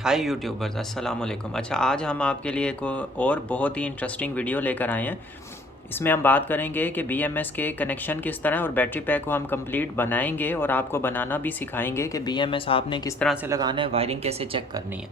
हाय YouTubers, अस्सलाम वालेकुम। अच्छा, आज हम आपके लिए एक और बहुत ही इंटरेस्टिंग वीडियो लेकर आए हैं। इसमें हम बात करेंगे कि बीएमएस के कनेक्शन किस तरह और बैटरी पैक को हम कंप्लीट बनाएंगे और आपको बनाना भी सिखाएंगे कि बीएमएस आपने किस तरह से लगाना है, वायरिंग कैसे चेक करनी है।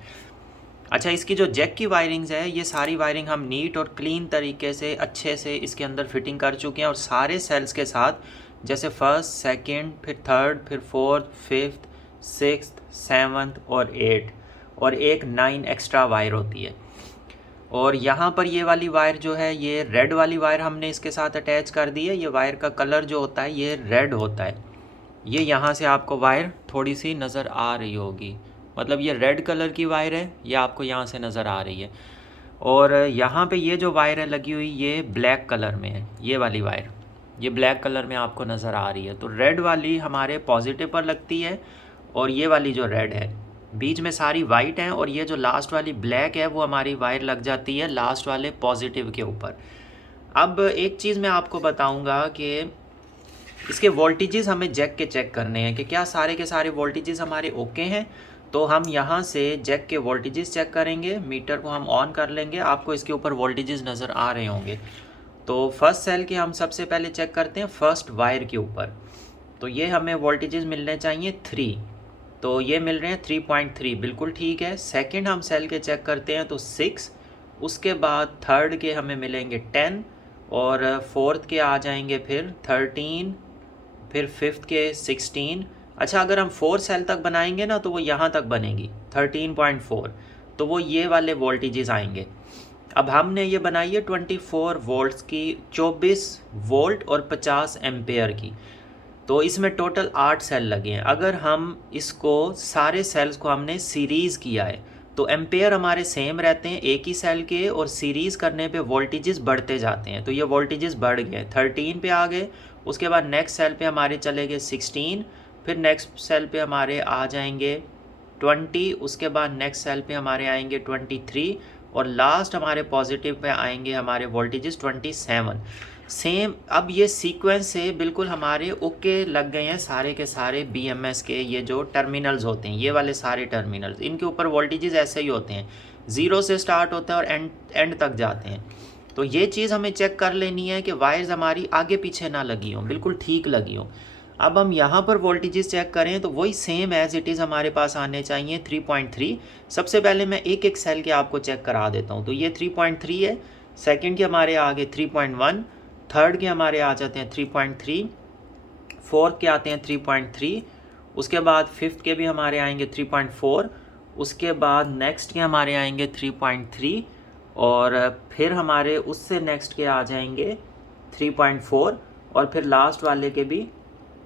अच्छा, इसकी जो जैक की वायरिंग्स है, ये सारी वायरिंग हम नीट और क्लीन तरीके से अच्छे से इसके अंदर फिटिंग कर चुके हैं और सारे सेल्स के साथ, जैसे फर्स्ट, सेकंड, फिर थर्ड, फिर फोर्थ, फिफ्थ, सिक्स्थ, सेवन्थ और एट, और एक 9 एक्स्ट्रा वायर होती है। और यहाँ पर ये वाली वायर जो है, ये रेड वाली वायर हमने इसके साथ अटैच कर दी है। ये वायर का कलर जो होता है ये रेड होता है। ये यहाँ से आपको वायर थोड़ी सी नज़र आ रही होगी, मतलब ये रेड कलर की वायर है, ये आपको यहाँ से नज़र आ रही है। और यहाँ पे ये जो वायर है लगी हुई, ये ब्लैक कलर में है। ये वाली वायर ये ब्लैक कलर में आपको नज़र आ रही है। तो रेड वाली हमारे पॉजिटिव पर लगती है और ये वाली जो रेड है, बीच में सारी वाइट हैं, और ये जो लास्ट वाली ब्लैक है वो हमारी वायर लग जाती है लास्ट वाले पॉजिटिव के ऊपर। अब एक चीज़ मैं आपको बताऊंगा कि इसके वोल्टेजेस हमें जैक के चेक करने हैं कि क्या सारे के सारे वोल्टेजेस हमारे ओके हैं। तो हम यहाँ से जैक के वोल्टेजेस चेक करेंगे, मीटर को हम ऑन कर लेंगे, आपको इसके ऊपर वोल्टेजेस नज़र आ रहे होंगे। तो फर्स्ट सेल के हम सबसे पहले चेक करते हैं फर्स्ट वायर के ऊपर। तो ये हमें वोल्टेजेस मिलने चाहिए 3, तो ये मिल रहे हैं 3.3, बिल्कुल ठीक है। सेकंड हम सेल के चेक करते हैं तो 6, उसके बाद थर्ड के हमें मिलेंगे 10, और फोर्थ के आ जाएंगे फिर 13, फिर फिफ्थ के 16। अच्छा, अगर हम 4 सेल तक बनाएंगे ना तो वो यहाँ तक बनेगी 13.4, तो वो ये वाले वोल्टेजेस आएंगे। अब हमने ये बनाई है 24 वोल्ट्स की, 24 वोल्ट और 50 एम्पेयर की। तो इसमें टोटल 8 सेल लगे हैं। अगर हम इसको सारे सेल्स को हमने सीरीज़ किया है तो एम्पेयर हमारे सेम रहते हैं एक ही सेल के, और सीरीज़ करने पे वोल्टेजेस बढ़ते जाते हैं। तो ये वोल्टेजेस बढ़ गए, 13 पे आ गए, उसके बाद नेक्स्ट सेल पे हमारे चले गए 16, फिर नेक्स्ट सेल पे हमारे आ जाएंगे 20, उसके बाद नेक्स्ट सेल पे हमारे आएंगे 23, और लास्ट हमारे पॉजिटिव पे आएंगे हमारे वोल्टेजेस 27 सेम। अब ये सीक्वेंस से बिल्कुल हमारे ओके लग गए हैं सारे के सारे बीएमएस के। ये जो टर्मिनल्स होते हैं, ये वाले सारे टर्मिनल्स, इनके ऊपर वोल्टेजेस ऐसे ही होते हैं, 0 से स्टार्ट होता है और एंड तक जाते हैं। तो ये चीज़ हमें चेक कर लेनी है कि वायर्स हमारी आगे पीछे ना लगी हों, बिल्कुल ठीक लगी हों। अब हम यहाँ पर वोल्टेजेस चेक करें तो वही सेम एज इट इज़ हमारे पास आने चाहिए 3.3। सबसे पहले मैं एक एक सेल के आपको चेक करा देता हूँ। तो ये 3.3 है, सेकंड के हमारे आगे 3.1, थर्ड के हमारे आ जाते हैं 3.3, फोर्थ के आते हैं 3.3, उसके बाद फिफ्थ के भी हमारे आएंगे 3.4, उसके बाद नेक्स्ट के हमारे आएंगे 3.3, और फिर हमारे उससे नेक्स्ट के आ जाएंगे 3.4, और फिर लास्ट वाले के भी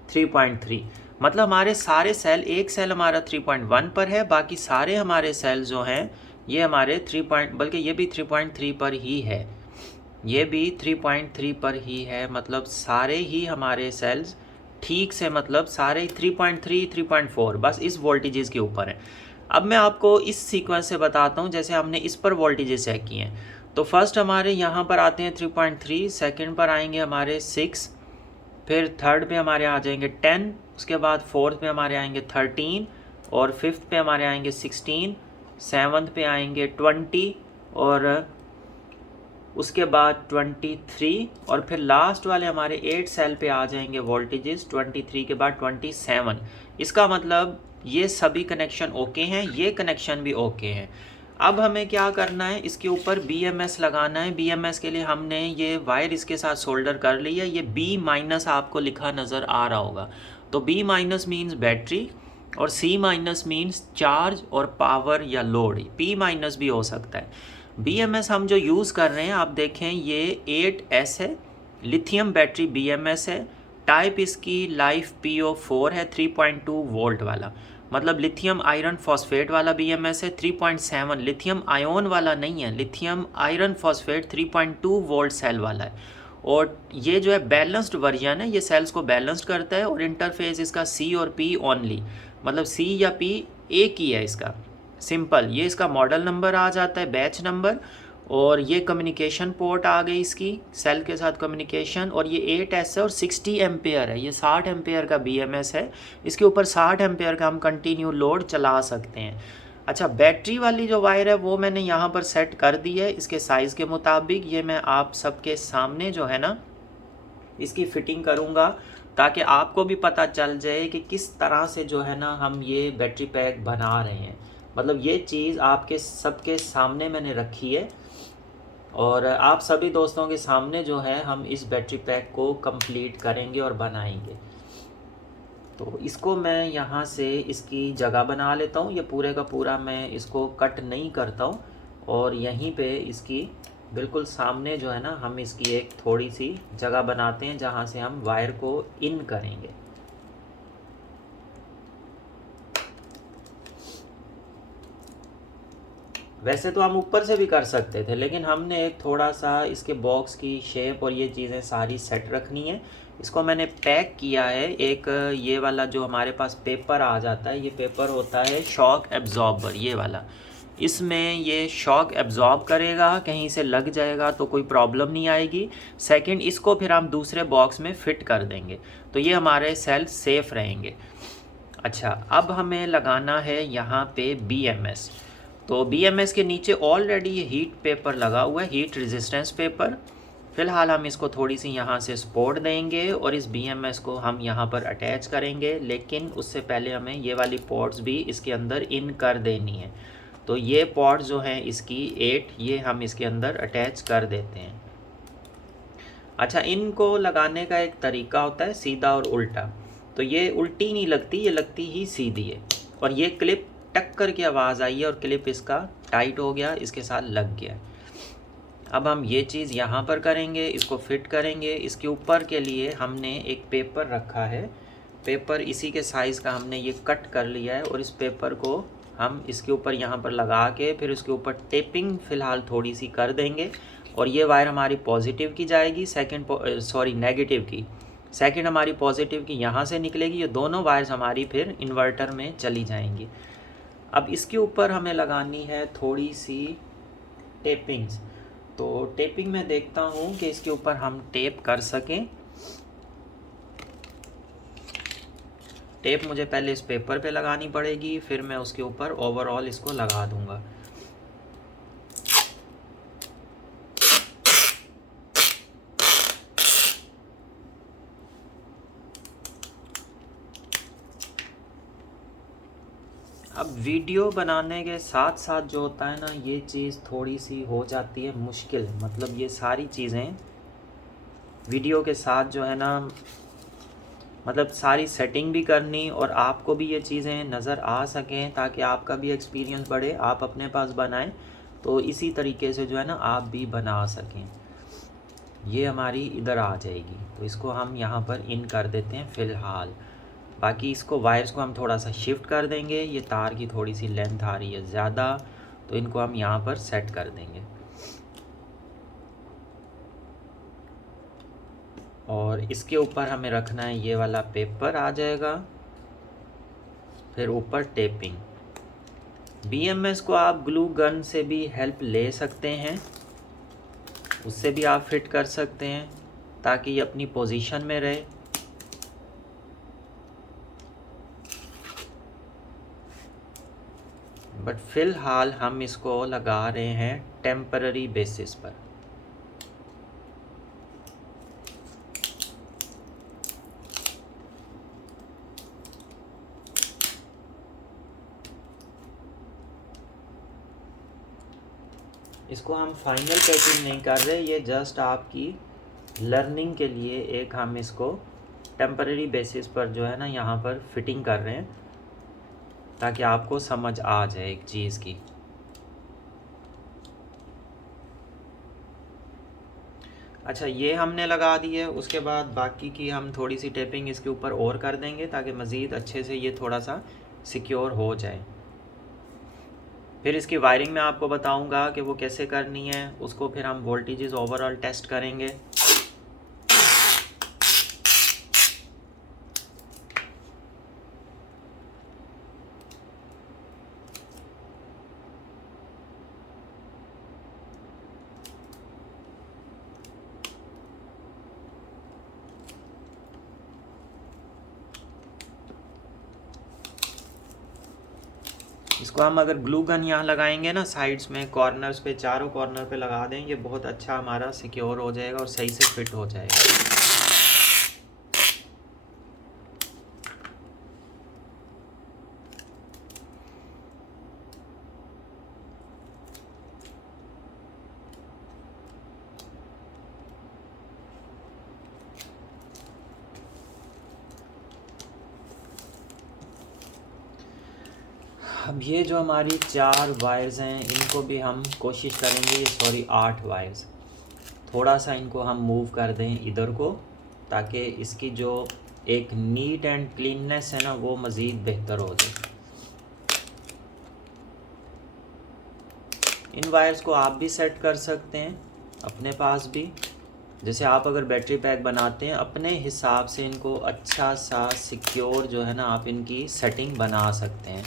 3.3। मतलब हमारे सारे सेल, एक सेल हमारा 3.1 पर है, बाकी सारे हमारे सेल जो हैं ये हमारे 3 बल्कि ये भी 3.3 पर ही है, ये भी 3.3 पर ही है। मतलब सारे ही हमारे सेल्स ठीक से, मतलब सारे 3.3 3.4 बस इस वोल्टेजेस के ऊपर है। अब मैं आपको इस सीक्वेंस से बताता हूँ, जैसे हमने इस पर वोल्टेजेस चेक किए हैं। तो फर्स्ट हमारे यहाँ पर आते हैं 3.3, सेकंड पर आएंगे हमारे 6, फिर थर्ड पे हमारे आ जाएंगे 10, उसके बाद फोर्थ पे हमारे आएंगे 13, और फिफ्थ पे हमारे आएंगे 16, सेवन्थ पे आएंगे 20, और उसके बाद 23, और फिर लास्ट वाले हमारे 8 सेल पे आ जाएंगे वोल्टेजेस 23 के बाद 27। इसका मतलब ये सभी कनेक्शन ओके हैं, ये कनेक्शन भी ओके हैं। अब हमें क्या करना है, इसके ऊपर बीएमएस लगाना है। बीएमएस के लिए हमने ये वायर इसके साथ सोल्डर कर ली है। ये B- आपको लिखा नज़र आ रहा होगा। तो B- मीन्स बैटरी, और C- मीन्स चार्ज और पावर या लोड। P- भी हो सकता है। BMS हम जो यूज़ कर रहे हैं, आप देखें ये 8S है, लिथियम बैटरी BMS है। टाइप इसकी लाइफ PO4 है, 3.2 वोल्ट वाला, मतलब लिथियम आयरन फॉस्फेट वाला BMS है। 3.7 लिथियम आयोन वाला नहीं है, lithium iron phosphate 3.2 volt cell वाला है। और ये जो है बैलेंस्ड वर्जन है, ये सेल्स को बैलेंस्ड करता है, और इंटरफेस इसका C और P ओनली, मतलब C या P एक ही है इसका, सिंपल। ये इसका मॉडल नंबर आ जाता है, बैच नंबर, और ये कम्युनिकेशन पोर्ट आ गई इसकी, सेल के साथ कम्युनिकेशन। और ये 8S है और 60 एम्पेयर है, ये 60 एम्पेयर का BMS है। इसके ऊपर 60 एम्पेयर का हम कंटिन्यू लोड चला सकते हैं। अच्छा, बैटरी वाली जो वायर है वो मैंने यहाँ पर सेट कर दी है इसके साइज़ के मुताबिक। ये मैं आप सबके सामने जो है ना इसकी फ़िटिंग करूँगा, ताकि आपको भी पता चल जाए कि किस तरह से जो है ना हम ये बैटरी पैक बना रहे हैं। मतलब ये चीज़ आपके सबके सामने मैंने रखी है, और आप सभी दोस्तों के सामने जो है हम इस बैटरी पैक को कंप्लीट करेंगे और बनाएंगे। तो इसको मैं यहाँ से इसकी जगह बना लेता हूँ। ये पूरे का पूरा मैं इसको कट नहीं करता हूँ, और यहीं पे इसकी बिल्कुल सामने जो है ना हम इसकी एक थोड़ी सी जगह बनाते हैं जहाँ से हम वायर को इन करेंगे। वैसे तो हम ऊपर से भी कर सकते थे, लेकिन हमने एक थोड़ा सा इसके बॉक्स की शेप और ये चीज़ें सारी सेट रखनी है। इसको मैंने पैक किया है। एक ये वाला जो हमारे पास पेपर आ जाता है, ये पेपर होता है शॉक एब्जॉर्बर, ये वाला। इसमें ये शॉक एब्जॉर्ब करेगा, कहीं से लग जाएगा तो कोई प्रॉब्लम नहीं आएगी। सेकंड, इसको फिर हम दूसरे बॉक्स में फ़िट कर देंगे, तो ये हमारे सेल सेफ़ रहेंगे। अच्छा, अब हमें लगाना है यहाँ पे BMS। तो BMS के नीचे ऑलरेडी ये हीट पेपर लगा हुआ है, हीट रेजिस्टेंस पेपर। फ़िलहाल हम इसको थोड़ी सी यहाँ से सपोर्ट देंगे और इस BMS को हम यहाँ पर अटैच करेंगे, लेकिन उससे पहले हमें ये वाली पॉट्स भी इसके अंदर इन कर देनी है। तो ये पॉट्स जो हैं इसकी 8, ये हम इसके अंदर अटैच कर देते हैं। अच्छा, इनको लगाने का एक तरीका होता है सीधा और उल्टा। तो ये उल्टी नहीं लगती, ये लगती ही सीधी है। और ये क्लिप टक करके आवाज़ आई है और क्लिप इसका टाइट हो गया, इसके साथ लग गया। अब हम ये चीज़ यहाँ पर करेंगे, इसको फिट करेंगे। इसके ऊपर के लिए हमने एक पेपर रखा है, पेपर इसी के साइज़ का हमने ये कट कर लिया है, और इस पेपर को हम इसके ऊपर यहाँ पर लगा के फिर इसके ऊपर टेपिंग फ़िलहाल थोड़ी सी कर देंगे। और ये वायर हमारी पॉजिटिव की जाएगी, नेगेटिव की। सेकंड हमारी पॉजिटिव की यहाँ से निकलेगी। ये दोनों वायर्स हमारी फिर इन्वर्टर में चली जाएंगी। अब इसके ऊपर हमें लगानी है थोड़ी सी टेपिंग्स। तो टेपिंग में देखता हूँ कि इसके ऊपर हम टेप कर सकें। टेप मुझे पहले इस पेपर पे लगानी पड़ेगी, फिर मैं उसके ऊपर ओवरऑल इसको लगा दूँगा। अब वीडियो बनाने के साथ साथ जो होता है ना, ये चीज़ थोड़ी सी हो जाती है मुश्किल। मतलब ये सारी चीज़ें वीडियो के साथ जो है ना, मतलब सारी सेटिंग भी करनी, और आपको भी ये चीज़ें नज़र आ सकें ताकि आपका भी एक्सपीरियंस बढ़े, आप अपने पास बनाएं तो इसी तरीके से जो है ना आप भी बना सकें। ये हमारी इधर आ जाएगी, तो इसको हम यहाँ पर इन कर देते हैं फ़िलहाल। बाकी इसको वायर्स को हम थोड़ा सा शिफ्ट कर देंगे। ये तार की थोड़ी सी लेंथ आ रही है ज़्यादा, तो इनको हम यहाँ पर सेट कर देंगे। और इसके ऊपर हमें रखना है ये वाला पेपर आ जाएगा, फिर ऊपर टेपिंग। BMS को आप ग्लू गन से भी हेल्प ले सकते हैं, उससे भी आप फिट कर सकते हैं ताकि ये अपनी पोजीशन में रहे। बट फ़िलहाल हम इसको लगा रहे हैं टेम्पररी बेसिस पर। इसको हम फाइनल पैकिंग नहीं कर रहे, ये जस्ट आपकी लर्निंग के लिए एक हम इसको टेम्पररी बेसिस पर जो है ना यहाँ पर फिटिंग कर रहे हैं, ताकि आपको समझ आ जाए एक चीज़ की। अच्छा, ये हमने लगा दी है। उसके बाद बाकी की हम थोड़ी सी टेपिंग इसके ऊपर और कर देंगे ताकि मज़ीद अच्छे से ये थोड़ा सा सिक्योर हो जाए। फिर इसकी वायरिंग में आपको बताऊंगा कि वो कैसे करनी है। उसको फिर हम वोल्टेजेस ओवरऑल टेस्ट करेंगे। इसको हम अगर ग्लू गन यहाँ लगाएंगे ना साइड्स में, कॉर्नर्स पे, चारों कॉर्नर पे लगा देंगे, बहुत अच्छा हमारा सिक्योर हो जाएगा और सही से फिट हो जाएगा। अब ये जो हमारी 4 वायर्स हैं इनको भी हम कोशिश करेंगे, ये सॉरी 8 वायर्स, थोड़ा सा इनको हम मूव कर दें इधर को, ताकि इसकी जो एक नीट एंड क्लीननेस है ना वो मज़ीद बेहतर हो जाए। इन वायर्स को आप भी सेट कर सकते हैं अपने पास भी, जैसे आप अगर बैटरी पैक बनाते हैं अपने हिसाब से इनको अच्छा सा सिक्योर जो है ना आप इनकी सेटिंग बना सकते हैं।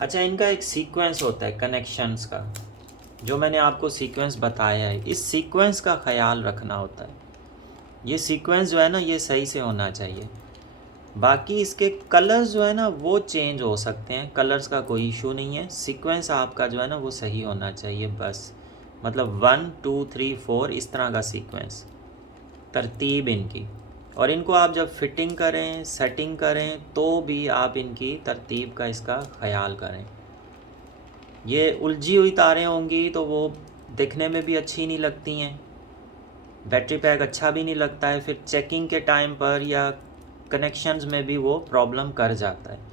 अच्छा, इनका एक सीक्वेंस होता है कनेक्शंस का, जो मैंने आपको सीक्वेंस बताया है, इस सीक्वेंस का ख्याल रखना होता है। ये सीक्वेंस जो है ना ये सही से होना चाहिए। बाकी इसके कलर्स जो है ना वो चेंज हो सकते हैं, कलर्स का कोई इशू नहीं है, सीक्वेंस आपका जो है ना वो सही होना चाहिए बस। मतलब 1 2 3 4 इस तरह का सीक्वेंस, तरतीब इनकी। और इनको आप जब फिटिंग करें, सेटिंग करें, तो भी आप इनकी तरतीब का इसका ख्याल करें। ये उलझी हुई तारें होंगी तो वो दिखने में भी अच्छी नहीं लगती हैं, बैटरी पैक अच्छा भी नहीं लगता है, फिर चेकिंग के टाइम पर या कनेक्शंस में भी वो प्रॉब्लम कर जाता है।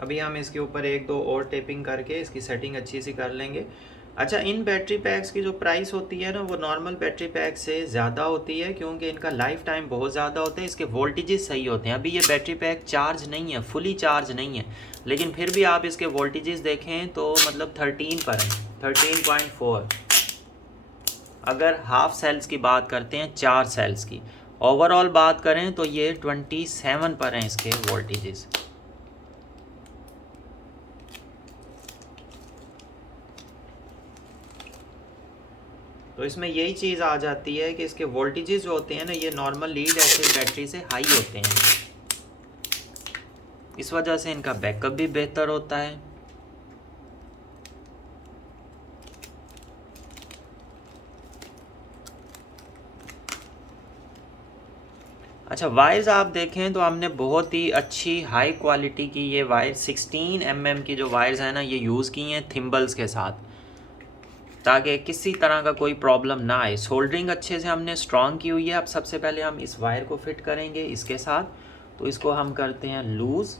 अभी हम इसके ऊपर 1-2 और टेपिंग करके इसकी सेटिंग अच्छी सी कर लेंगे। अच्छा, इन बैटरी पैक्स की जो प्राइस होती है ना वो नॉर्मल बैटरी पैक से ज़्यादा होती है, क्योंकि इनका लाइफ टाइम बहुत ज़्यादा होता है, इसके वोल्टेजेस सही होते हैं। अभी ये बैटरी पैक चार्ज नहीं है, फुली चार्ज नहीं है, लेकिन फिर भी आप इसके वोल्टेजेस देखें तो मतलब 13 पर है, 13.4। अगर हाफ सेल्स की बात करते हैं, 4 सेल्स की, ओवरऑल बात करें तो ये 27 पर हैं इसके वोल्टेजेस। तो इसमें यही चीज़ आ जाती है कि इसके वोल्टेजेस जो होते हैं ना ये नॉर्मल लीड एसिड बैटरी से हाई होते हैं, इस वजह से इनका बैकअप भी बेहतर होता है। अच्छा, वायर्स आप देखें तो हमने बहुत ही अच्छी हाई क्वालिटी की ये वायर 16 mm की जो वायर्स हैं ना ये यूज़ की हैं थिम्बल्स के साथ, ताकि किसी तरह का कोई प्रॉब्लम ना आए। सोल्डरिंग अच्छे से हमने स्ट्रॉन्ग की हुई है। अब सबसे पहले हम इस वायर को फिट करेंगे इसके साथ, तो इसको हम करते हैं लूज़,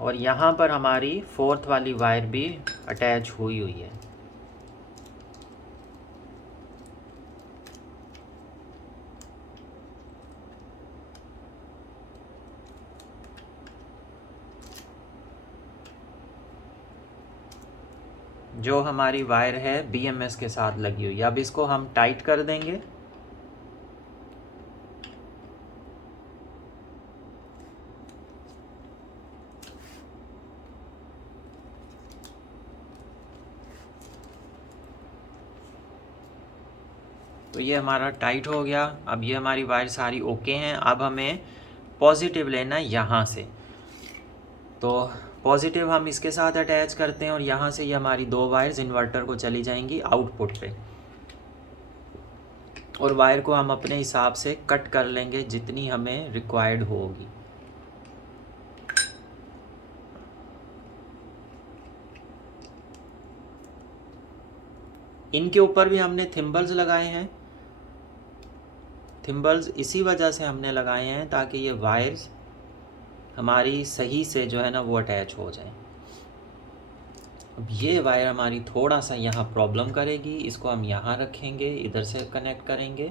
और यहाँ पर हमारी 4th वाली वायर भी अटैच हुई हुई है। जो हमारी वायर है BMS के साथ लगी हुई है, अब इसको हम टाइट कर देंगे। तो ये हमारा टाइट हो गया। अब ये हमारी वायर सारी ओके हैं। अब हमें पॉजिटिव लेना है यहाँ से, तो पॉजिटिव हम इसके साथ अटैच करते हैं, और यहाँ से ये हमारी 2 वायर्स इन्वर्टर को चली जाएंगी आउटपुट पे, और वायर को हम अपने हिसाब से कट कर लेंगे जितनी हमें रिक्वायर्ड होगी। इनके ऊपर भी हमने थिम्बल्स लगाए हैं। थिम्बल्स इसी वजह से हमने लगाए हैं ताकि ये वायर्स हमारी सही से जो है ना वो अटैच हो जाए। अब ये वायर हमारी थोड़ा सा यहाँ प्रॉब्लम करेगी, इसको हम यहाँ रखेंगे, इधर से कनेक्ट करेंगे।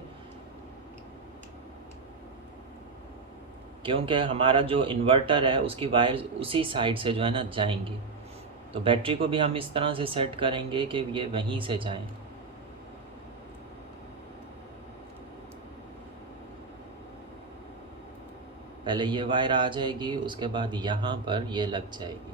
क्योंकि हमारा जो इन्वर्टर है उसकी वायर उसी साइड से जो है ना जाएंगी। तो बैटरी को भी हम इस तरह से सेट करेंगे कि ये वहीं से जाएं। पहले ये वायर आ जाएगी, उसके बाद यहाँ पर ये लग जाएगी।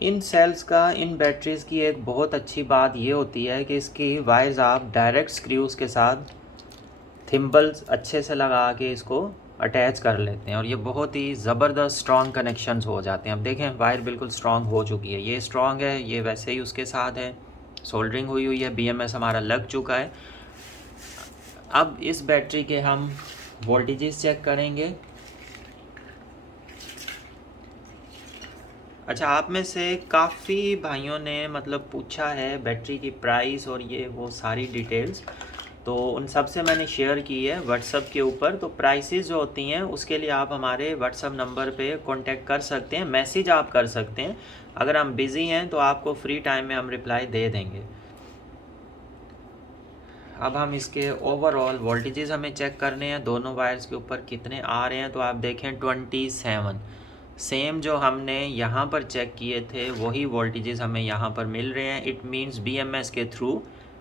इन सेल्स का, इन बैटरीज़ की एक बहुत अच्छी बात ये होती है कि इसकी वायर्स आप डायरेक्ट स्क्रूज़ के साथ थिम्बल्स अच्छे से लगा के इसको अटैच कर लेते हैं और ये बहुत ही ज़बरदस्त स्ट्रॉन्ग कनेक्शंस हो जाते हैं। अब देखें वायर बिल्कुल स्ट्रॉन्ग हो चुकी है, ये स्ट्रॉन्ग है, ये वैसे ही उसके साथ है, सोल्डरिंग हुई हुई है, BMS हमारा लग चुका है। अब इस बैटरी के हम वोल्टेजेस चेक करेंगे। अच्छा, आप में से काफ़ी भाइयों ने मतलब पूछा है बैटरी की प्राइस और ये वो सारी डिटेल्स, तो उन सब से मैंने शेयर की है व्हाट्सअप के ऊपर। तो प्राइसेस जो होती हैं उसके लिए आप हमारे व्हाट्सअप नंबर पे कांटेक्ट कर सकते हैं, मैसेज आप कर सकते हैं। अगर हम बिज़ी हैं तो आपको फ्री टाइम में हम रिप्लाई दे देंगे। अब हम इसके ओवरऑल वोल्टेजेस हमें चेक करने हैं, दोनों वायर्स के ऊपर कितने आ रहे हैं। तो आप देखें 27, सेम जो हमने यहाँ पर चेक किए थे वही वोल्टेजेस हमें यहाँ पर मिल रहे हैं। इट मीन्स BMS के थ्रू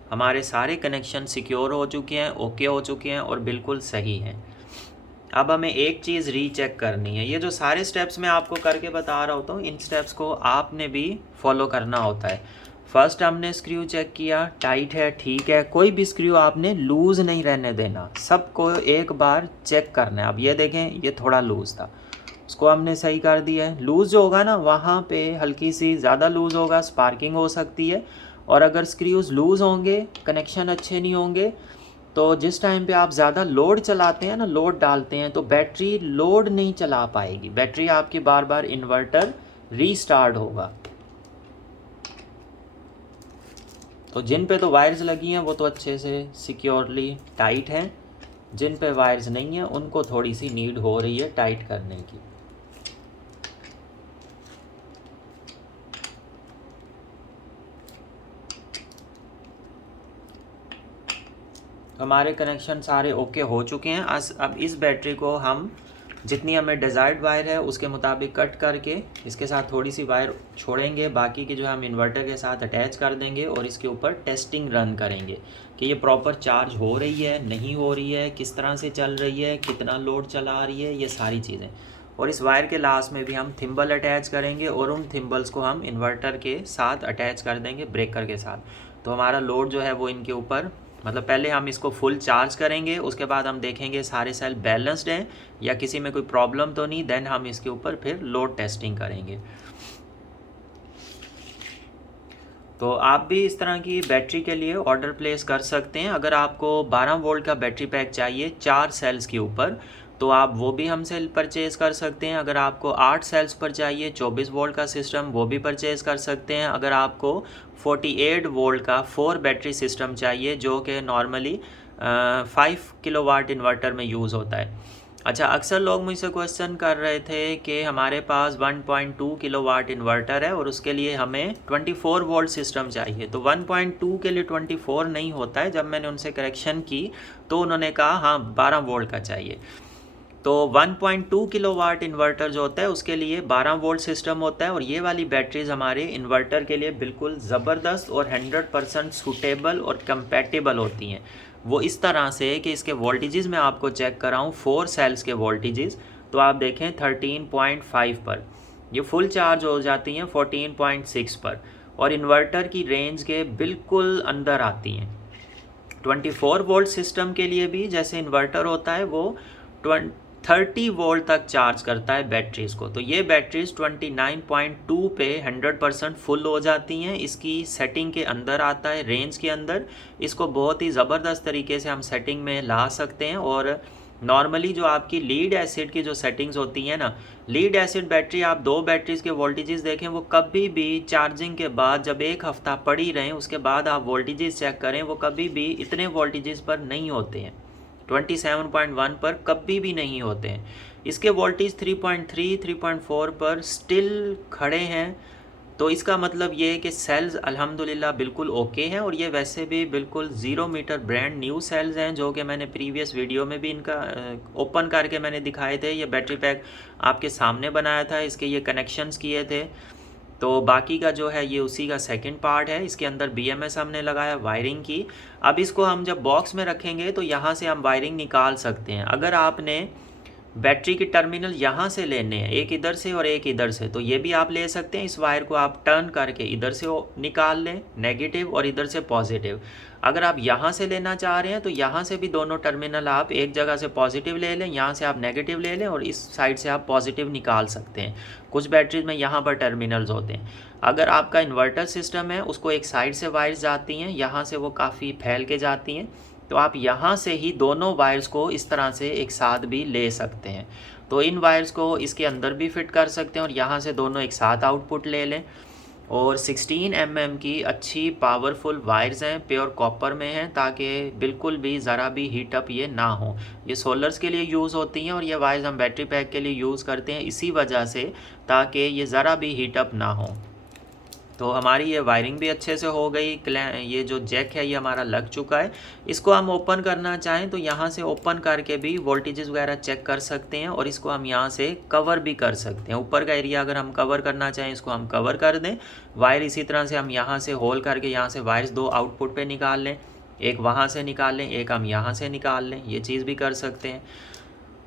हमारे सारे कनेक्शन सिक्योर हो चुके हैं, ओके हो चुके हैं और बिल्कुल सही हैं। अब हमें एक चीज़ रीचेक करनी है। ये जो सारे स्टेप्स मैं आपको करके बता रहा होता हूँ, इन स्टेप्स को आपने भी फॉलो करना होता है। फर्स्ट हमने स्क्रू चेक किया, टाइट है, ठीक है, कोई भी स्क्रू आपने लूज़ नहीं रहने देना, सबको एक बार चेक करना है। अब ये देखें, ये थोड़ा लूज़ था, उसको हमने सही कर दिया है। लूज़ जो होगा ना, वहाँ पे हल्की सी ज़्यादा लूज़ होगा, स्पार्किंग हो सकती है। और अगर स्क्रूज़ लूज़ होंगे, कनेक्शन अच्छे नहीं होंगे, तो जिस टाइम पे आप ज़्यादा लोड चलाते हैं ना, लोड डालते हैं, तो बैटरी लोड नहीं चला पाएगी, बैटरी आपकी बार बार इन्वर्टर रीस्टार्ट होगा। तो जिन पे तो वायर्स लगी हैं वो तो अच्छे से सिक्योरली टाइट हैं, जिन पे वायर्स नहीं हैं उनको थोड़ी सी नीड हो रही है टाइट करने की। हमारे कनेक्शन सारे ओके हो चुके हैं। अब इस बैटरी को हम जितनी हमें डिज़ायर्ड वायर है उसके मुताबिक कट करके इसके साथ थोड़ी सी वायर छोड़ेंगे, बाकी की जो हम इन्वर्टर के साथ अटैच कर देंगे और इसके ऊपर टेस्टिंग रन करेंगे कि ये प्रॉपर चार्ज हो रही है, नहीं हो रही है, किस तरह से चल रही है, कितना लोड चला रही है, ये सारी चीज़ें। और इस वायर के लास्ट में भी हम थिम्बल अटैच करेंगे और उन थिम्बल्स को हम इन्वर्टर के साथ अटैच कर देंगे ब्रेकर के साथ। तो हमारा लोड जो है वो इनके ऊपर, मतलब पहले हम इसको फुल चार्ज करेंगे, उसके बाद हम देखेंगे सारे सेल बैलेंस्ड हैं या किसी में कोई प्रॉब्लम तो नहीं, देन हम इसके ऊपर फिर लोड टेस्टिंग करेंगे। तो आप भी इस तरह की बैटरी के लिए ऑर्डर प्लेस कर सकते हैं। अगर आपको 12 वोल्ट का बैटरी पैक चाहिए 4 सेल्स के ऊपर, तो आप वो भी हमसे परचेज़ कर सकते हैं। अगर आपको 8 सेल्स पर चाहिए 24 वोल्ट का सिस्टम, वो भी परचेज़ कर सकते हैं। अगर आपको 48 वोल्ट का 4 बैटरी सिस्टम चाहिए जो कि नॉर्मली 5 किलोवाट इन्वर्टर में यूज़ होता है। अच्छा, अक्सर लोग मुझसे क्वेश्चन कर रहे थे कि हमारे पास 1.2 किलोवाट इन्वर्टर है और उसके लिए हमें 24 वोल्ट सिस्टम चाहिए। तो 1.2 के लिए 24 नहीं होता है। जब मैंने उनसे करेक्शन की तो उन्होंने कहा हाँ 12 वोल्ट का चाहिए। तो 1.2 किलोवाट इन्वर्टर जो होता है उसके लिए 12 वोल्ट सिस्टम होता है और ये वाली बैटरीज हमारे इन्वर्टर के लिए बिल्कुल ज़बरदस्त और 100% सूटेबल और कंपैटिबल होती हैं। वो इस तरह से कि इसके वोल्टेजेस मैं आपको चेक कराऊँ, 4 सेल्स के वोल्टेजेस, तो आप देखें 13.5 पर ये फुल चार्ज हो जाती हैं 14.6 पर और इन्वर्टर की रेंज के बिल्कुल अंदर आती हैं। 24 वोल्ट सिस्टम के लिए भी जैसे इन्वर्टर होता है वो 30 वोल्ट तक चार्ज करता है बैटरीज़ को। तो ये बैटरीज 29.2 पे 100% फुल हो जाती हैं। इसकी सेटिंग के अंदर आता है, रेंज के अंदर। इसको बहुत ही ज़बरदस्त तरीके से हम सेटिंग में ला सकते हैं और नॉर्मली जो आपकी लीड एसिड की जो सेटिंग्स होती हैं ना, लीड एसिड बैटरी, आप 2 बैटरीज के वोल्टेजेस देखें, वो कभी भी चार्जिंग के बाद जब 1 हफ्ता पड़ी रहें उसके बाद आप वोल्टेजेस चेक करें, वो कभी भी इतने वोल्टेजेस पर नहीं होते हैं, 27.1 पर कभी भी नहीं होते हैं। इसके वोल्टेज 3.3 3.4 पर स्टिल खड़े हैं। तो इसका मतलब ये है कि सेल्स अल्हम्दुलिल्लाह बिल्कुल ओके हैं, और ये वैसे भी बिल्कुल 0 मीटर ब्रांड न्यू सेल्स हैं, जो कि मैंने प्रीवियस वीडियो में भी इनका ओपन करके मैंने दिखाए थे। ये बैटरी पैक आपके सामने बनाया था, इसके ये कनेक्शंस किए थे। तो बाकी का जो है ये उसी का सेकंड पार्ट है। इसके अंदर BMS हमने लगाया वायरिंग की। अब इसको हम जब बॉक्स में रखेंगे तो यहाँ से हम वायरिंग निकाल सकते हैं। अगर आपने बैटरी के टर्मिनल यहाँ से लेने हैं, एक इधर से और एक इधर से, तो ये भी आप ले सकते हैं। इस वायर को आप टर्न करके इधर से निकाल लें नेगेटिव और इधर से पॉजिटिव। अगर आप यहाँ से लेना चाह रहे हैं तो यहाँ से भी दोनों टर्मिनल आप एक जगह से पॉजिटिव ले लें, यहाँ से आप नेगेटिव ले लें और इस साइड से आप पॉजिटिव निकाल सकते हैं। कुछ बैटरीज में यहाँ पर टर्मिनल्स होते हैं। अगर आपका इन्वर्टर सिस्टम है उसको एक साइड से वायर्स जाती हैं, यहाँ से वो काफ़ी फैल के जाती हैं, तो आप यहाँ से ही दोनों वायर्स को इस तरह से एक साथ भी ले सकते हैं। तो इन वायर्स को इसके अंदर भी फिट कर सकते हैं और यहाँ से दोनों एक साथ आउटपुट ले लें। और 16 mm की अच्छी पावरफुल वायर्स हैं, प्योर कॉपर में हैं, ताकि बिल्कुल भी ज़रा भी हीटअप ये ना हो। ये सोलर्स के लिए यूज़ होती हैं और ये वायर्स हम बैटरी पैक के लिए यूज़ करते हैं इसी वजह से, ताकि ये ज़रा भी हीटअप ना हो। तो हमारी ये वायरिंग भी अच्छे से हो गई। ये जो जैक है ये हमारा लग चुका है। इसको हम ओपन करना चाहें तो यहाँ से ओपन करके भी वोल्टेजेस वगैरह चेक कर सकते हैं, और इसको हम यहाँ से कवर भी कर सकते हैं। ऊपर का एरिया अगर हम कवर करना चाहें इसको हम कवर कर दें। वायर इसी तरह से हम यहाँ से होल करके यहाँ से वायर्स 2 आउटपुट पे निकाल लें, एक वहाँ से निकाल लें, एक हम यहाँ से निकाल लें, ये चीज़ भी कर सकते हैं।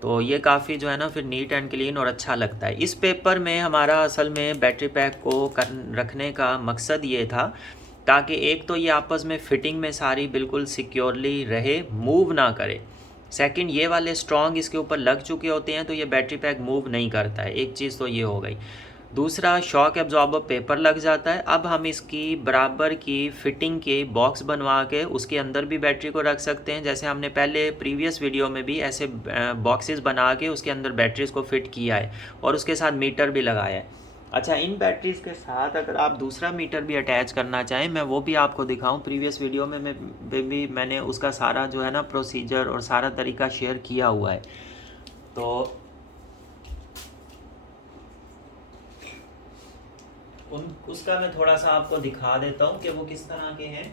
तो ये काफ़ी जो है ना फिर नीट एंड क्लीन और अच्छा लगता है। इस पेपर में हमारा असल में बैटरी पैक को रखने का मकसद ये था ताकि एक तो ये आपस में फिटिंग में सारी बिल्कुल सिक्योरली रहे, मूव ना करे। सेकंड, ये वाले स्ट्रॉन्ग इसके ऊपर लग चुके होते हैं तो ये बैटरी पैक मूव नहीं करता है, एक चीज़ तो ये हो गई। दूसरा, शॉक एब्जॉर्बर पेपर लग जाता है। अब हम इसकी बराबर की फिटिंग के बॉक्स बनवा के उसके अंदर भी बैटरी को रख सकते हैं, जैसे हमने पहले प्रीवियस वीडियो में भी ऐसे बॉक्सेस बना के उसके अंदर बैटरीज को फिट किया है और उसके साथ मीटर भी लगाया है। अच्छा, इन बैटरीज के साथ अगर आप दूसरा मीटर भी अटैच करना चाहें, मैं वो भी आपको दिखाऊं, प्रीवियस वीडियो में मैंने उसका सारा जो है ना प्रोसीजर और सारा तरीका शेयर किया हुआ है। तो उसका मैं थोड़ा सा आपको दिखा देता हूँ कि वो किस तरह के हैं।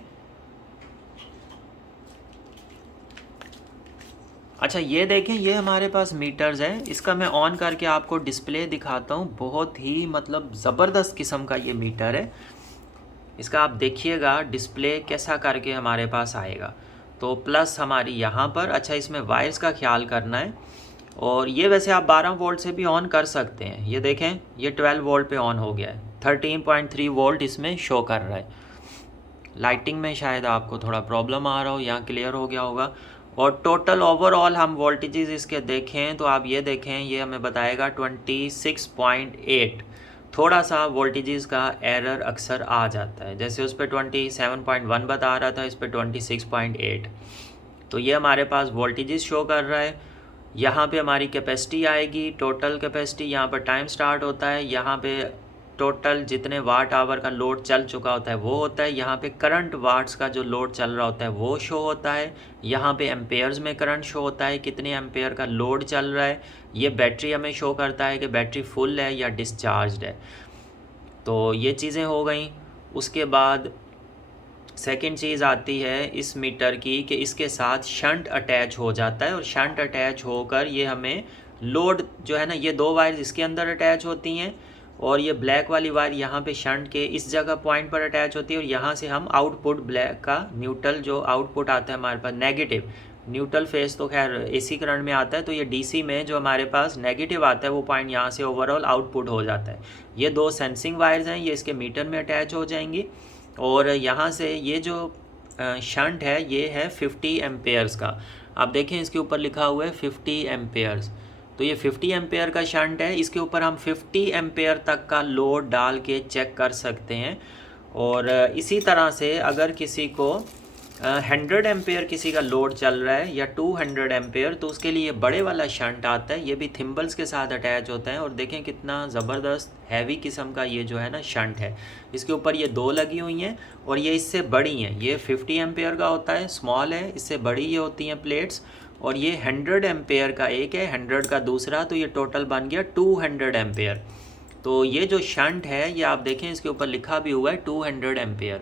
अच्छा, ये देखें, ये हमारे पास मीटर्स हैं। इसका मैं ऑन करके आपको डिस्प्ले दिखाता हूँ। बहुत ही मतलब ज़बरदस्त किस्म का ये मीटर है। इसका आप देखिएगा डिस्प्ले कैसा करके हमारे पास आएगा। तो प्लस हमारी यहाँ पर, अच्छा इसमें वायर्स का ख्याल करना है। और ये वैसे आप 12 वोल्ट से भी ऑन कर सकते हैं। ये देखें, ये 12 वोल्ट पे ऑन हो गया है, 13.3 वोल्ट इसमें शो कर रहा है। लाइटिंग में शायद आपको थोड़ा प्रॉब्लम आ रहा हो, यहाँ क्लियर हो गया होगा। और टोटल ओवरऑल हम वोल्टेजेस इसके देखें तो आप ये देखें, ये हमें बताएगा 26.8। थोड़ा सा वोल्टेजेस का एरर अक्सर आ जाता है, जैसे उस पर 27.1 बता रहा था, इस पर 26.8। तो ये हमारे पास वोल्टेजेस शो कर रहा है। यहाँ पे हमारी कैपेसिटी आएगी, टोटल कैपेसिटी, यहाँ पर टाइम स्टार्ट होता है, यहाँ पे टोटल जितने वाट आवर का लोड चल चुका होता है वो होता है, यहाँ पे करंट वाट्स का जो लोड चल रहा होता है वो शो होता है, यहाँ पे एम्पेयर्स में करंट शो होता है, कितने एम्पेयर का लोड चल रहा है। ये बैटरी हमें शो करता है कि बैटरी फुल है या डिस्चार्ज है। तो ये चीज़ें हो गई। उसके बाद सेकंड चीज़ आती है इस मीटर की कि इसके साथ शंट अटैच हो जाता है, और शंट अटैच होकर ये हमें लोड जो है ना, ये 2 वायर्स इसके अंदर अटैच होती हैं और ये ब्लैक वाली वायर यहाँ पे शंट के इस जगह पॉइंट पर अटैच होती है, और यहाँ से हम आउटपुट ब्लैक का न्यूट्रल जो आउटपुट आता है हमारे पास नेगेटिव, न्यूट्रल फेस तो खैर एसी करंट में आता है, तो ये डीसी में जो हमारे पास नेगेटिव आता है वो पॉइंट यहाँ से ओवरऑल आउटपुट हो जाता है। ये 2 सेंसिंग वायर्स हैं, ये इसके मीटर में अटैच हो जाएंगी। और यहाँ से ये जो शंट है ये है 50 एम्पेयर्स का। आप देखें इसके ऊपर लिखा हुआ है 50 एम्पेयर्स, तो ये 50 एम्पेयर का शंट है। इसके ऊपर हम 50 एम्पेयर तक का लोड डाल के चेक कर सकते हैं। और इसी तरह से अगर किसी को 100 एम्पेयर किसी का लोड चल रहा है या 200 एम्पेयर, तो उसके लिए बड़े वाला शंट आता है। ये भी थिम्बल्स के साथ अटैच होता है और देखें कितना ज़बरदस्त हैवी किस्म का ये जो है ना शंट है। इसके ऊपर ये 2 लगी हुई हैं और ये इससे बड़ी हैं। ये 50 एम्पेयर का होता है, स्मॉल है, इससे बड़ी ये होती हैं प्लेट्स। और ये 100 एम्पेयर का एक है, 100 का दूसरा, तो ये टोटल बन गया 200 एम्पेयर। तो ये जो शंट है ये आप देखें इसके ऊपर लिखा भी हुआ है 200 एम्पेयर।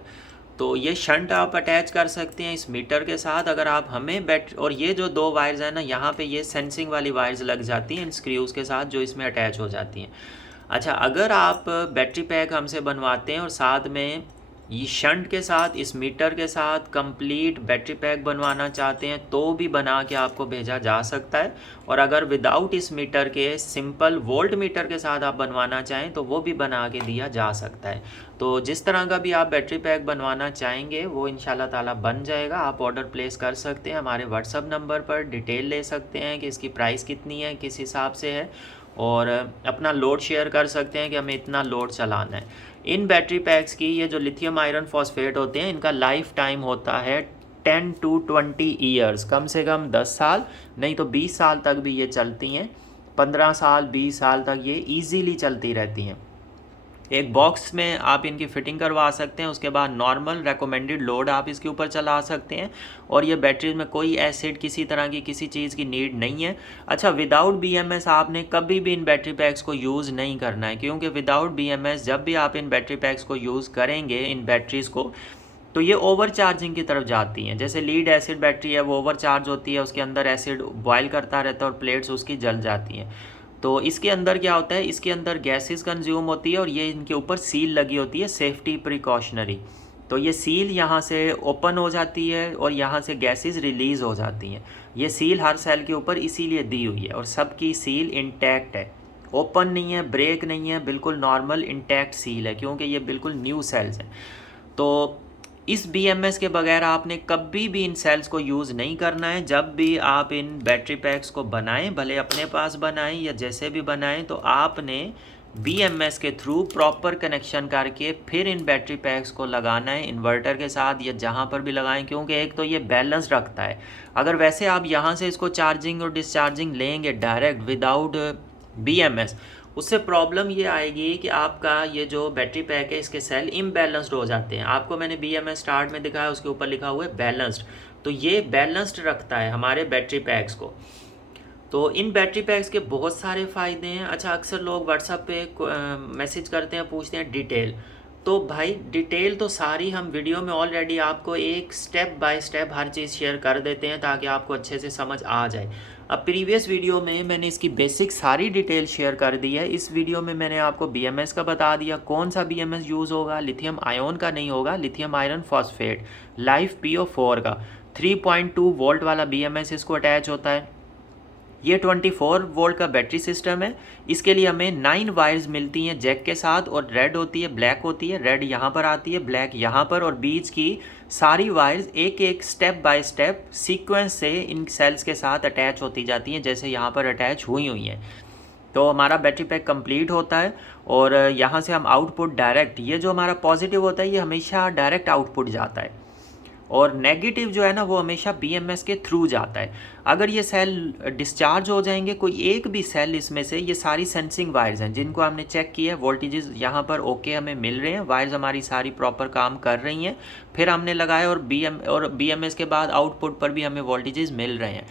तो ये शंट आप अटैच कर सकते हैं इस मीटर के साथ। अगर आप हमें और ये जो 2 वायर्स हैं ना, यहाँ पे ये सेंसिंग वाली वायर्स लग जाती हैं इन स्क्रूज़ के साथ जो इसमें अटैच हो जाती हैं। अच्छा, अगर आप बैटरी पैक हमसे बनवाते हैं और साथ में ये शंट के साथ इस मीटर के साथ कंप्लीट बैटरी पैक बनवाना चाहते हैं तो भी बना के आपको भेजा जा सकता है। और अगर विदाउट इस मीटर के सिंपल वोल्ट मीटर के साथ आप बनवाना चाहें तो वो भी बना के दिया जा सकता है। तो जिस तरह का भी आप बैटरी पैक बनवाना चाहेंगे वो इंशाल्लाह ताला बन जाएगा। आप ऑर्डर प्लेस कर सकते हैं, हमारे व्हाट्सअप नंबर पर डिटेल ले सकते हैं कि इसकी प्राइस कितनी है, किस हिसाब से है, और अपना लोड शेयर कर सकते हैं कि हमें इतना लोड चलाना है। इन बैटरी पैक्स की ये जो लिथियम आयरन फॉस्फेट होते हैं इनका लाइफ टाइम होता है 10 to 20 ईयर्स, कम से कम 10 साल, नहीं तो 20 साल तक भी ये चलती हैं। 15 साल 20 साल तक ये ईजीली चलती रहती हैं। एक बॉक्स में आप इनकी फ़िटिंग करवा सकते हैं, उसके बाद नॉर्मल रेकमेंडेड लोड आप इसके ऊपर चला सकते हैं। और ये बैटरीज में कोई एसिड किसी तरह की किसी चीज़ की नीड नहीं है। अच्छा, विदाउट बीएमएस आपने कभी भी इन बैटरी पैक्स को यूज़ नहीं करना है, क्योंकि विदाउट बीएमएस जब भी आप इन बैटरी पैक्स को यूज़ करेंगे इन बैटरीज़ को, तो ये ओवर चार्जिंग की तरफ जाती हैं। जैसे लीड एसिड बैटरी है वो ओवर चार्ज होती है, उसके अंदर एसिड बॉयल करता रहता है और प्लेट्स उसकी जल जाती हैं। तो इसके अंदर क्या होता है, इसके अंदर गैसेस कंज्यूम होती है और ये इनके ऊपर सील लगी होती है, सेफ्टी प्रिकॉशनरी। तो ये सील यहाँ से ओपन हो जाती है और यहाँ से गैसेस रिलीज़ हो जाती हैं। ये सील हर सेल के ऊपर इसीलिए दी हुई है और सबकी सील इंटैक्ट है, ओपन नहीं है, ब्रेक नहीं है, बिल्कुल नॉर्मल इंटैक्ट सील है, क्योंकि ये बिल्कुल न्यू सेल्स हैं। तो इस बीएमएस के बगैर आपने कभी भी इन सेल्स को यूज़ नहीं करना है। जब भी आप इन बैटरी पैक्स को बनाएं, भले अपने पास बनाएं या जैसे भी बनाएं, तो आपने बीएमएस के थ्रू प्रॉपर कनेक्शन करके फिर इन बैटरी पैक्स को लगाना है इन्वर्टर के साथ या जहाँ पर भी लगाएं, क्योंकि एक तो ये बैलेंस रखता है। अगर वैसे आप यहाँ से इसको चार्जिंग और डिस्चार्जिंग लेंगे डायरेक्ट विदाउट बीएमएस, उससे प्रॉब्लम ये आएगी कि आपका ये जो बैटरी पैक है इसके सेल इम्बैलेंस्ड हो जाते हैं। आपको मैंने बीएमएस स्टार्ट में दिखाया, उसके ऊपर लिखा हुआ है बैलेंस्ड, तो ये बैलेंस्ड रखता है हमारे बैटरी पैक्स को। तो इन बैटरी पैक्स के बहुत सारे फ़ायदे हैं। अच्छा, अक्सर लोग व्हाट्सएप पे मैसेज करते हैं, पूछते हैं डिटेल। तो भाई डिटेल तो सारी हम वीडियो में ऑलरेडी आपको एक step by step her cheese share कर देते हैं ताकि आपको अच्छे से समझ आ जाए। अब प्रीवियस वीडियो में मैंने इसकी बेसिक सारी डिटेल शेयर कर दी है। इस वीडियो में मैंने आपको बीएमएस का बता दिया, कौन सा बीएमएस यूज़ होगा, लिथियम आयन का नहीं होगा, lithium iron phosphate life PO4 का 3.2 वोल्ट वाला बीएमएस इसको अटैच होता है। ये 24 वोल्ट का बैटरी सिस्टम है। इसके लिए हमें 9 वायर्स मिलती हैं जैक के साथ, और रेड होती है, ब्लैक होती है, रेड यहाँ पर आती है, ब्लैक यहाँ पर, और बीच की सारी वायर्स एक एक स्टेप बाय स्टेप सीक्वेंस से इन सेल्स के साथ अटैच होती जाती हैं, जैसे यहाँ पर अटैच हुई हैं। तो हमारा बैटरी पैक कंप्लीट होता है और यहाँ से हम आउटपुट डायरेक्ट, ये जो हमारा पॉजिटिव होता है ये हमेशा डायरेक्ट आउटपुट जाता है, और नेगेटिव जो है ना वो हमेशा बीएमएस के थ्रू जाता है। अगर ये सेल डिस्चार्ज हो जाएंगे, कोई एक भी सेल इसमें से, ये सारी सेंसिंग वायर्स हैं जिनको हमने चेक किया है, वोल्टेजेस यहाँ पर ओके हमें मिल रहे हैं, वायर्स हमारी सारी प्रॉपर काम कर रही हैं, फिर हमने लगाया और बीएमएस के बाद आउटपुट पर भी हमें वोल्टेजेस मिल रहे हैं।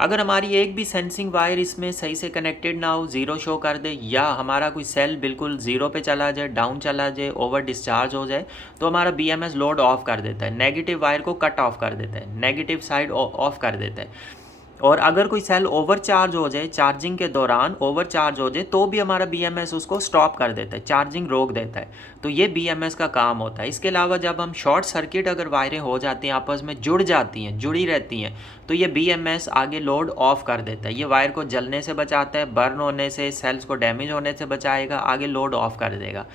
अगर हमारी एक भी सेंसिंग वायर इसमें सही से कनेक्टेड ना हो, ज़ीरो शो कर दे, या हमारा कोई सेल बिल्कुल ज़ीरो पे चला जाए, डाउन चला जाए, ओवर डिस्चार्ज हो जाए, तो हमारा बीएमएस लोड ऑफ कर देता है, नेगेटिव वायर को कट ऑफ कर देता है, नेगेटिव साइड ऑफ कर देता है। और अगर कोई सेल ओवर चार्ज हो जाए, चार्जिंग के दौरान ओवर चार्ज हो जाए, तो भी हमारा बीएमएस उसको स्टॉप कर देता है, चार्जिंग रोक देता है। तो ये बीएमएस का काम होता है। इसके अलावा जब हम शॉर्ट सर्किट, अगर वायरें हो जाती हैं, आपस में जुड़ जाती हैं, जुड़ी रहती हैं, तो ये बीएमएस आगे लोड ऑफ कर देता है। ये वायर को जलने से बचाता है, बर्न होने से, सेल्स को डैमेज होने से बचाएगा, आगे लोड ऑफ कर देगा।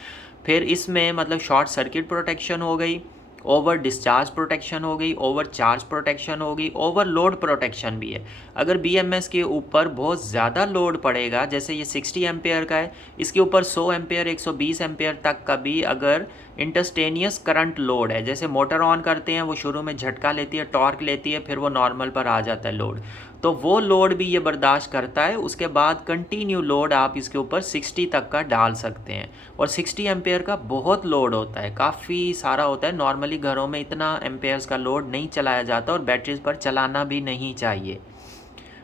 फिर इसमें मतलब शॉर्ट सर्किट प्रोटेक्शन हो गई, ओवर डिस्चार्ज प्रोटेक्शन हो गई, ओवर चार्ज प्रोटेक्शन हो गई, ओवर लोड प्रोटेक्शन भी है। अगर बीएमएस के ऊपर बहुत ज़्यादा लोड पड़ेगा, जैसे ये 60 एम्पेयर का है, इसके ऊपर 100 एम्पेयर 120 एम्पेयर तक का भी अगर इंस्टेंटेनियस करंट लोड है। जैसे मोटर ऑन करते हैं, वो शुरू में झटका लेती है, टॉर्क लेती है, फिर वो नॉर्मल पर आ जाता है लोड, तो वो लोड भी ये बर्दाश्त करता है। उसके बाद कंटिन्यू लोड आप इसके ऊपर 60 तक का डाल सकते हैं, और 60 एम्पेयर का बहुत लोड होता है, काफ़ी सारा होता है। नॉर्मली घरों में इतना एम्पेयर्स का लोड नहीं चलाया जाता, और बैटरीज पर चलाना भी नहीं चाहिए।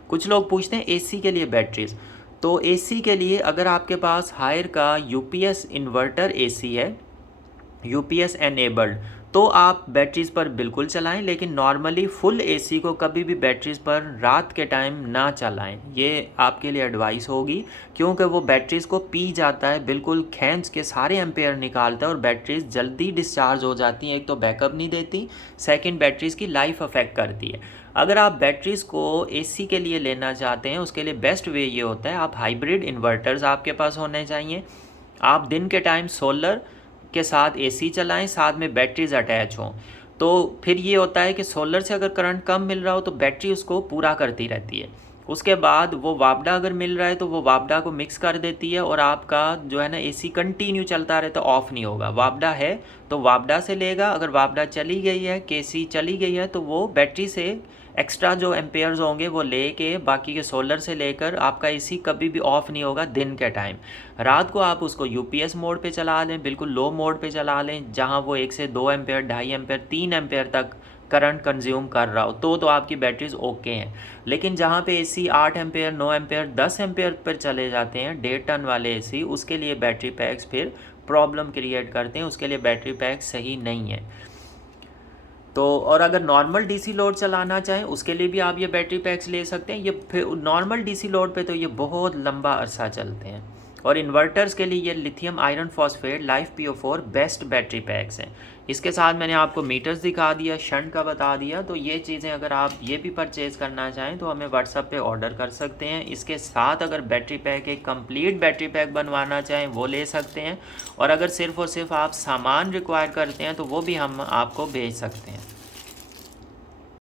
कुछ लोग पूछते हैं एसी के लिए बैटरीज, तो एसी के लिए अगर आपके पास हायर का यूपीएस इन्वर्टर एसी है, यूपीएस एनेबल्ड, तो आप बैटरीज पर बिल्कुल चलाएं, लेकिन नॉर्मली फुल एसी को कभी भी बैटरीज पर रात के टाइम ना चलाएं। ये आपके लिए एडवाइस होगी, क्योंकि वो बैटरीज को पी जाता है, बिल्कुल खींच के सारे एम्पेयर निकालता है, और बैटरीज जल्दी डिस्चार्ज हो जाती हैं। एक तो बैकअप नहीं देती, सेकंड बैटरीज की लाइफ अफेक्ट करती है। अगर आप बैटरीज को एसी के लिए लेना चाहते हैं, उसके लिए बेस्ट वे ये होता है, आप हाइब्रिड इन्वर्टर्स आपके पास होने चाहिए। आप दिन के टाइम सोलर के साथ एसी चलाएं, साथ में बैटरीज अटैच हों, तो फिर ये होता है कि सोलर से अगर करंट कम मिल रहा हो तो बैटरी उसको पूरा करती रहती है। उसके बाद वो वापडा अगर मिल रहा है तो वो वापडा को मिक्स कर देती है, और आपका जो है ना एसी कंटिन्यू चलता रहता है, ऑफ नहीं होगा। वापडा है तो वापडा से लेगा, अगर वापडा चली गई है, केसी चली गई है, तो वो बैटरी से एक्स्ट्रा जो एम्पेयर्स होंगे वो लेके, बाकी के सोलर से लेकर आपका एसी कभी भी ऑफ नहीं होगा दिन के टाइम। रात को आप उसको यूपीएस मोड पे चला लें, बिल्कुल लो मोड पे चला लें, जहां वो 1 से 2 एम्पेयर, 2.5 एम्पेयर, 3 एम्पेयर तक करंट कंज्यूम कर रहा हो, तो आपकी बैटरीज ओके हैं। लेकिन जहाँ पे AC 8 ampere, 9 ampere, 10 ampere per चले जाते हैं, 1.5 टन वाले एसी, उसके लिए बैटरी पैक्स फिर प्रॉब्लम क्रिएट करते हैं, उसके लिए बैटरी पैक सही नहीं है। तो और अगर नॉर्मल डीसी लोड चलाना चाहें, उसके लिए भी आप ये बैटरी पैक्स ले सकते हैं। ये नॉर्मल डीसी लोड पे तो ये बहुत लंबा अरसा चलते हैं। और इन्वर्टर्स के लिए ये lithium iron phosphate life PO4 best battery PACS हैं। इसके साथ मैंने आपको मीटर्स दिखा दिया, शंट का बता दिया, तो ये चीज़ें अगर आप ये भी परचेज़ करना चाहें तो हमें व्हाट्सएप पे ऑर्डर कर सकते हैं। इसके साथ अगर बैटरी पैक, एक कंप्लीट बैटरी पैक बनवाना चाहें वो ले सकते हैं, और अगर सिर्फ़ और सिर्फ आप सामान रिक्वायर करते हैं तो वो भी हम आपको भेज सकते हैं।